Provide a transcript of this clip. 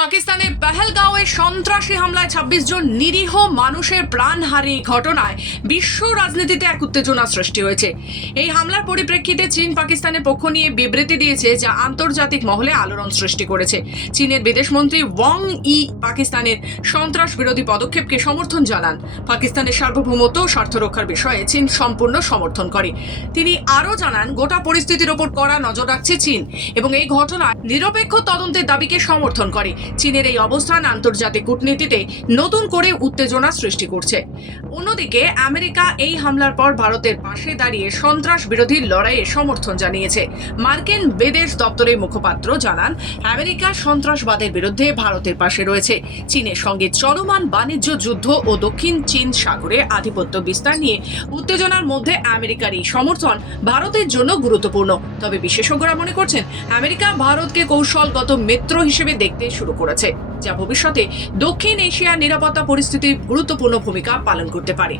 পাকিস্তানের পেহেলগাঁওয়ে সন্ত্রাসী হামলায় ২৬ জন নিরীহ মানুষের প্রাণহানি ঘটনায় বিশ্ব রাজনীতিতে এক উত্তেজনা সৃষ্টি হয়েছে। এই হামলার পরিপ্রেক্ষিতে চীন পাকিস্তানের পক্ষ নিয়ে বিবৃতি দিয়েছে, যা আন্তর্জাতিক মহলে আলোড়ন সৃষ্টি করেছে। চীনের বিদেশমন্ত্রী ওয়াং ই পাকিস্তানের সন্ত্রাস বিরোধী পদক্ষেপকে সমর্থন জানান। পাকিস্তানের সার্বভৌমত্ব ও স্বার্থ রক্ষার বিষয়ে চীন সম্পূর্ণ সমর্থন করে। তিনি আরও জানান, গোটা পরিস্থিতির ওপর কড়া নজর রাখছে চীন এবং এই ঘটনায় নিরপেক্ষ তদন্তের দাবিকে সমর্থন করে। চীনের এই অবস্থান আন্তর্জাতিক কূটনীতিতে নতুন করে উত্তেজনা সৃষ্টি করছে। অন্যদিকে আমেরিকা এই হামলার পর ভারতের পাশে দাঁড়িয়ে সন্ত্রাস বিরোধী লড়াইয়ে সমর্থন জানিয়েছে। মার্কিন বিদেশ দপ্তরের মুখপাত্র জানান, আমেরিকা সন্ত্রাসবাদের বিরুদ্ধে ভারতের পাশে রয়েছে। চীনের সঙ্গে চলমান বাণিজ্য যুদ্ধ ও দক্ষিণ চীন সাগরে আধিপত্য বিস্তার নিয়ে উত্তেজনার মধ্যে আমেরিকার এই সমর্থন ভারতের জন্য গুরুত্বপূর্ণ। তবে বিশেষজ্ঞরা মনে করছেন, আমেরিকা ভারতকে কৌশলগত মিত্র হিসেবে দেখতে শুরু করেছে, যা ভবিষ্যতে দক্ষিণ এশিয়ার নিরাপত্তা পরিস্থিতির গুরুত্বপূর্ণ ভূমিকা পালন করতে পারে।